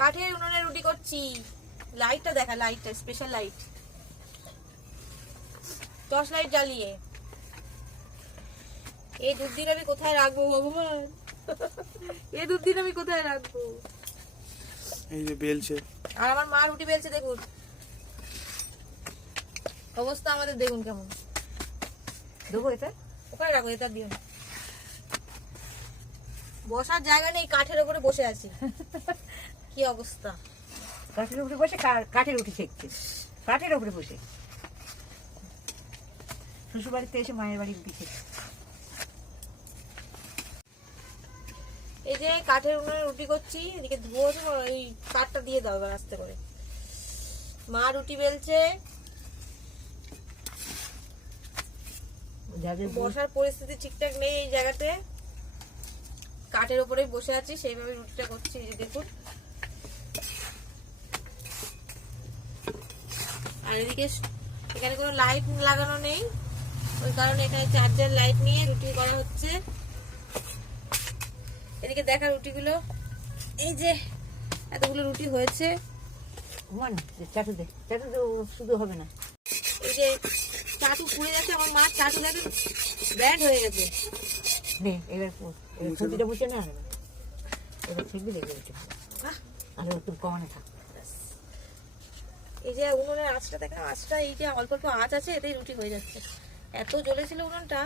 কাঠের উনুনে রুটি করছি। লাইটটা দেখা, লাইটটা স্পেশাল লাইট, টর্চ লাইট জ্বালিয়ে। এই দুদিন আমি কোথায় রাখবো ভগবান, এই দুদিন আমি কোথায় রাখবো। এই যে বেলছে, আর আমার মা রুটি বেলছে, দেখুন অবস্থা আমাদের, দেখুন কেমন। দেবো এটা, ওখানে রাখো, এটা দিও। বসার জায়গা নেই, কাঠের উপরে বসে আছি। কি অবস্থা। কাঠের উপরে বসে কাঠের রুটি শেখছে, কাঠের উপরে বসে। শ্বশুর বাড়িতে এসে মায়ের বাড়ি রুটি শেখছে। এই যে কাঠের উনুনে রুটি করছি, এদিকে ধুয়ো, এই কাঠটা দিয়ে দাও এবার আস্তে করে। মা রুটি বেলছে। বসার পরিস্থিতি ঠিকঠাক নেই এই জায়গাতে, কাঠের উপরেই বসে আছি, সেইভাবে রুটিটা করছি। এই যে দেখুন, আর এদিকে এখানে কোনো লাইট লাগানো নেই, ওই কারণে এখানে চার্জার লাইট নিয়ে রুটি করা হচ্ছে। এদিকে দেখা রুটিগুলো, এই যে এতগুলো রুটি হয়েছে। চাটু দে, চাটু দে, শুধু হবে না। এই যে চাটু পুড়ে যাচ্ছে, আমার মা চাটু দেখে ব্যান্ড হয়ে গেছে। এবার খুঁটিটা বসে না, এবার ছেঁকবি দেখবে আর একটু কমানে থাক। এই যে উনুনের আঁচটা দেখেন, আঁচটা এই যে অল্প অল্প আঁচ আছে, এতেই রুটি হয়ে যাচ্ছে। এত জ্বলেছিল উনুনটা,